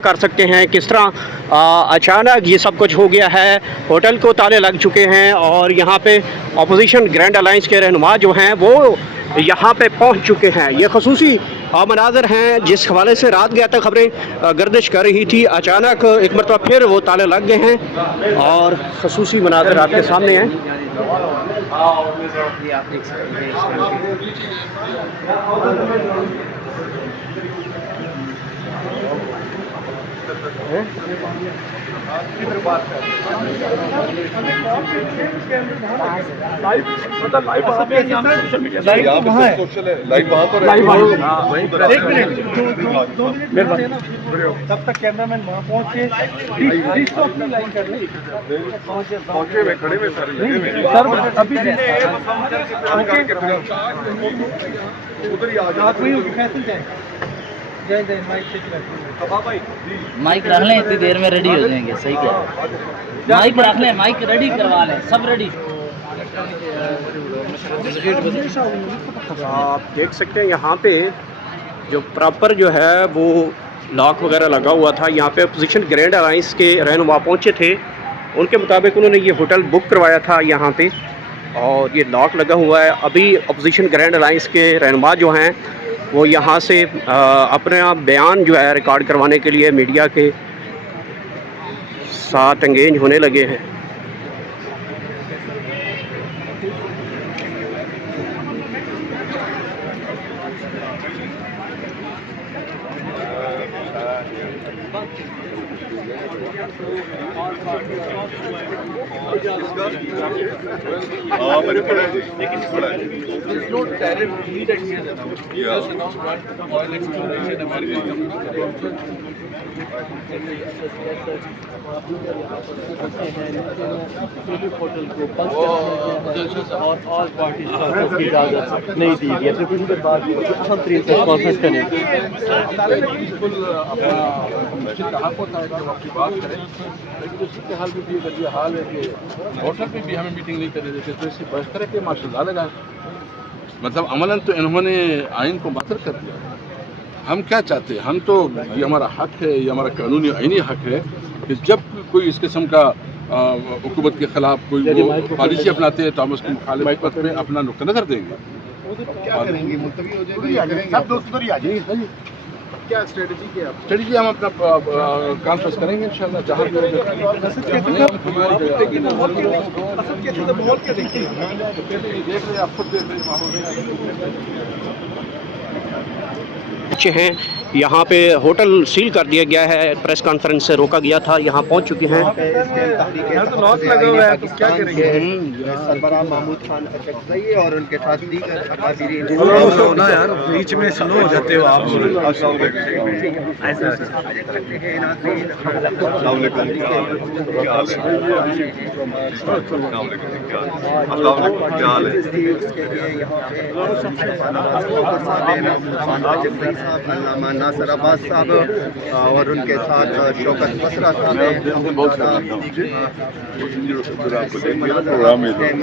कर सकते हैं किस तरह अचानक ये सब कुछ हो गया है। होटल को ताले लग चुके हैं और यहाँ पे अपोजिशन ग्रैंड अलायंस के रहनुमा जो हैं वो यहाँ पे पहुँच चुके हैं। ये खसूसी मनाज़र हैं जिस हवाले से रात गया तक खबरें गर्दिश कर रही थी। अचानक एक मरतबा फिर वो ताले लग गए हैं और खसूसी मनाज़र आपके सामने हैं। तब तक कैमरामैन वहाँ पहुँच के लाइन कर ले पहुँचे हुए खड़े हुए सर अभी उधर ही आ जाए। माइक रख लें, इतनी देर में रेडी हो जाएंगे। सही क्या माइक रख लें, माइक रेडी करवा लें, सब रेडी। आप देख सकते हैं यहाँ पे जो प्रॉपर जो है वो लॉक वगैरह लगा हुआ था। यहाँ पे अपोजिशन ग्रैंड अलायंस के रहनुमा पहुँचे थे। उनके मुताबिक उन्होंने ये होटल बुक करवाया था यहाँ पे और ये लॉक लगा हुआ है। अभी अपोजिशन ग्रैंड अलायंस के रहनुमा जो हैं वो यहाँ से अपना बयान जो है रिकॉर्ड करवाने के लिए मीडिया के साथ एंगेज होने लगे हैं। और पार्टी की इजाज़त नहीं दी गई है। कुछ देर बाद अहम तरीन से कॉन्फ्रेंस करने बिल्कुल अपना होता है कि आपकी बात करें, लेकिन उसके हाल में भी ये हाल है कि होटल पे भी हमें मीटिंग नहीं करने देते, तो इससे बहस करें कि माशाल्लाह लगा। मतलब अमलन तो इन्होंने आइन को बातर कर दिया। हम क्या चाहते हैं, हम तो ये हमारा हक है, ये हमारा कानूनी आइनी हक है कि जब कोई इस किस्म का हुकूमत के खिलाफ कोई वो पॉलिसी अपनाते हैं तो हम उसकी मुखालिफत में अपना नुक्ता नज़र देंगे। क्या करेंगे, मुलतवी हो जाएंगे, सब दोस्त उधर ही आ जाएंगे। क्या स्ट्रेटजी हम अपना कॉन्फ्रेंस करेंगे इंशाल्लाह। जहाँ अच्छे हैं यहाँ पे होटल सील कर दिया गया है, प्रेस कॉन्फ्रेंस से रोका गया था, यहाँ पहुँच चुके हैं। सरबराह महमूद खान अशरफी और उनके साथ दीगर यार बीच में स्लो हो जाते हो आप। नासिर अब्बास साहब और उनके साथ शौकत बसरा साहब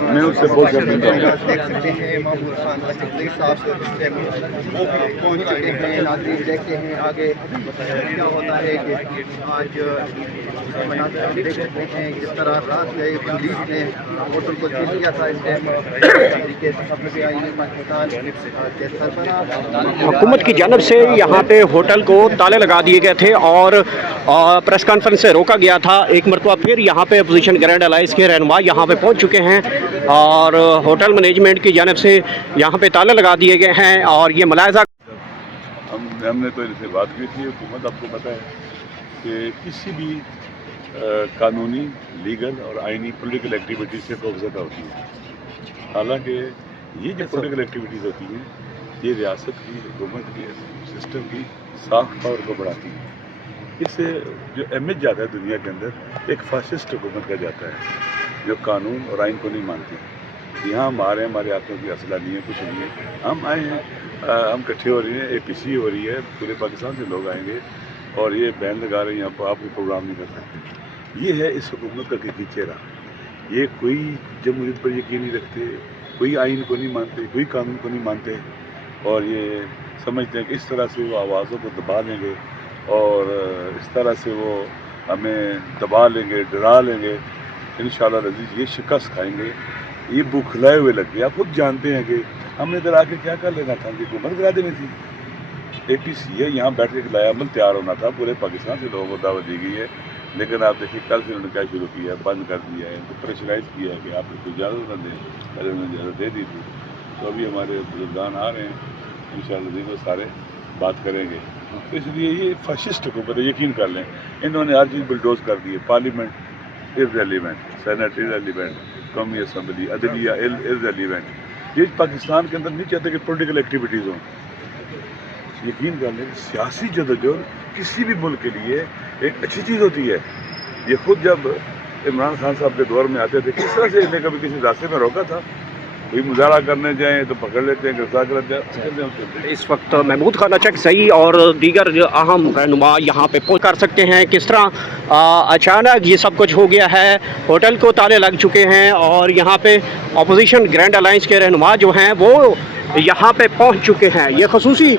मैं उससे बहुत देख सकते हैं। महमूद खान अशरफी साहब वो भी पहुँच चुके हैं। नाज़रीन देखते हैं आगे क्या होता है कि आज देख सकते हैं जिस तरह रात गए पुलिस ने होटल को सील किया था। इस टाइम तरीके से हुकूमत की जानब से यहाँ पे होटल को ताले लगा दिए गए थे और प्रेस कॉन्फ्रेंस से रोका गया था। एक मरतबा फिर यहाँ पे अपोजिशन ग्रैंड अलायंस के रहनुमा यहाँ पे पहुँच चुके हैं और होटल मैनेजमेंट की जानब से यहाँ पे ताले लगा दिए गए हैं और ये मुलायजा हमने तो इनसे बात की थी। हुकूमत आपको पता है कि किसी भी कानूनी, लीगल और आइनी पॉलिटिकल एक्टिविटीज़ से खौफजदा होती है। हालांकि ये जो पॉलिटिकल एक्टिविटीज़ होती हैं ये रियासत की, हुकूमत की, सिस्टम की सॉफ्ट पावर को बढ़ाती है। इससे जो इमेज जाता है दुनिया के अंदर एक फासिस्ट हुकूमत का जाता है जो कानून और आइन को नहीं मानती। यहाँ हमारे हाथों की असला नहीं है, कुछ नहीं है। हम आए हैं, हम इकट्ठे हो रहे हैं, APC हो रही है, पूरे पाकिस्तान से लोग आएंगे और ये बैन लगा रहे हैं यहाँ पर आप कोई प्रोग्राम नहीं कर सकते। ये है इस हुकूमत का हकीकी चेहरा। ये कोई जमहूरियत पर यकीन नहीं रखते, कोई आइन को नहीं मानते, कोई कानून को नहीं मानते और ये समझते हैं कि इस तरह से वो आवाज़ों को दबा देंगे اور اس طرح سے وہ ہمیں دبا لیں گے، ڈرا لیں گے، انشاءاللہ العزیز یہ شکست کھائیں گے. یہ بکھلائے ہوئے لگ گئے. آپ خود جانتے ہیں کہ ہم نے ادھر آ کے کیا کر لینا تھا، کہ حکومت کرا دینی تھی. اے پی سی ہے یہاں بیٹھ کے لایا عمل تیار ہونا تھا، پورے پاکستان سے لوگوں کو دعوت دی گئی ہے. لیکن آپ دیکھیے کل سے انہوں نے کیا شروع کیا ہے، بند کر دیا ہے، ان کو پریشرائز کیا ہے کہ آپ کو اجازت نہ دیں. پہلے انہوں نے اجازت دے دی تھی. تو ابھی ہمارے بزرگان آ رہے ہیں، انشاءاللہ وہ سارے بات کریں گے. تو اس لیے یہ فاشسٹ حکومت ہے، یقین کر لیں. انہوں نے ہر چیز بلڈوز کر دی ہے. پارلیمنٹ ارریلیونٹ، سینٹ ارریلیونٹ، قومی اسمبلی، عدلیہ ارریلیونٹ. یہ پاکستان کے اندر نہیں چاہتے کہ پولیٹیکل ایکٹیویٹیز ہوں. یقین کر لیں کہ سیاسی جدوجہد کسی بھی ملک کے لیے ایک اچھی چیز ہوتی ہے. یہ خود جب عمران خان صاحب کے دور میں آتے تھے، کس طرح سے انہیں کبھی کسی راستے میں روکا تھا. کوئی مظاہرہ کرنے جائیں تو پکڑ لیتے ہیں، گرفتار کر لیتے ہیں. اس وقت محمود خان اچک صحیح اور دیگر جو اہم رہنما یہاں پہ پہنچ کر سکتے ہیں کس طرح اچانک یہ سب کچھ ہو گیا ہے. ہوٹل کو تالے لگ چکے ہیں اور یہاں پہ اپوزیشن گرینڈ الائنس کے رہنما جو ہیں وہ یہاں پہ پہنچ چکے ہیں. یہ خصوصی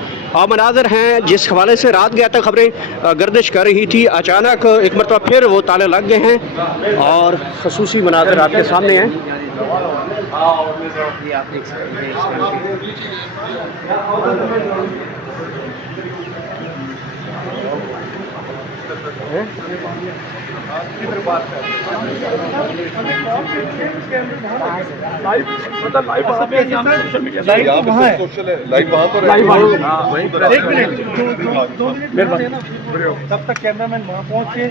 مناظر ہیں جس حوالے سے رات گیا تک خبریں گردش کر رہی تھی. اچانک ایک مرتبہ پھر وہ تالے لگ گئے ہیں اور خصوصی مناظر آپ کے سامنے ہیں. یہ آپ دیکھ سکتے ہیں. تب تک کیمرہ مین وہاں پہنچے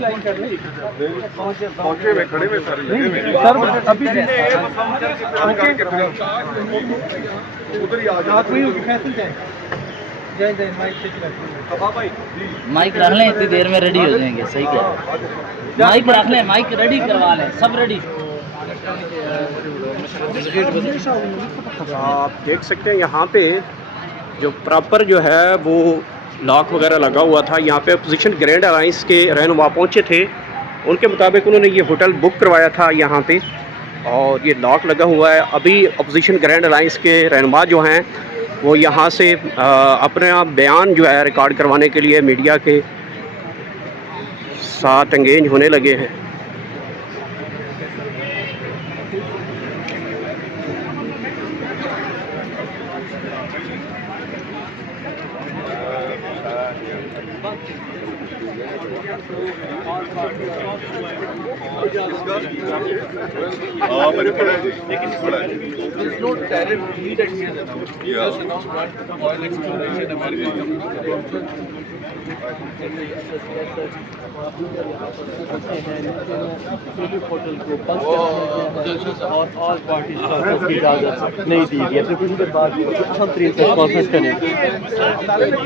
لائن کر لیں. سر ابھی مائک رکھ لیں، اتنی دیر میں ریڈی ہو جائیں گے. صحیح کہہ رہے ہیں. مائک رکھ لیں، مائک ریڈی کروا لیں، سب ریڈی. آپ دیکھ سکتے ہیں یہاں پہ جو پراپر جو ہے وہ لاک وغیرہ لگا ہوا تھا. یہاں پہ اپوزیشن گرینڈ الائنس کے رہنما پہنچے تھے. ان کے مطابق انہوں نے یہ ہوٹل بک کروایا تھا یہاں پہ اور یہ لاک لگا ہوا ہے. ابھی اپوزیشن گرینڈ الائنس کے رہنما جو ہیں وہ یہاں سے اپنا بیان جو ہے ریکارڈ کروانے کے لیے میڈیا کے ساتھ انگیج ہونے لگے ہیں. اور پارٹیز کی اجازت نہیں دی گئی. اپنے کچھ دیر بعد اہم ترین پریس کانفرنس کریں گے.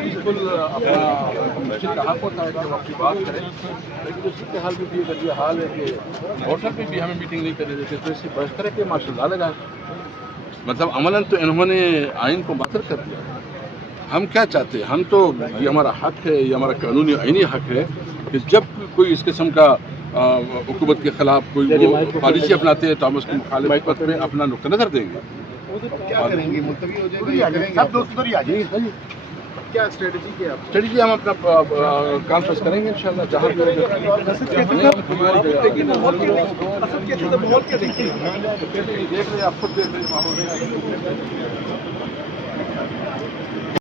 بالکل اپنا تحق ہوتا ہے کہ ہم اپنی بات کریں، لیکن اسی کے حال میں بھی یہ حال ہے کہ ہوٹل پہ بھی ہمیں میٹنگ نہیں کرنے دیتے. تو اس سے بحث کریں کہ ماشاء اللہ لگائیں. مطلب عملاً تو انہوں نے آئین کو معطل کر دیا. ہم کیا چاہتے ہیں؟ ہم تو یہ ہمارا حق ہے، یہ ہمارا قانونی آئینی حق ہے کہ جب کوئی اس قسم کا حکومت کے خلاف کوئی وہ پالیسی اپناتے ہیں تو ہم اس کی مخالفت میں اپنا نقطہ نظر دیں گے. کیا کریں گے؟ ملتوی ہو جائے گا؟ سب دوست ادھر ہی آ جائیں گے. کیا اسٹریٹجی کیا؟ اسٹریٹجی ہم اپنا کانفرنس کریں گے انشاءاللہ. جہاں دیکھ رہے آپ خود دیکھ رہے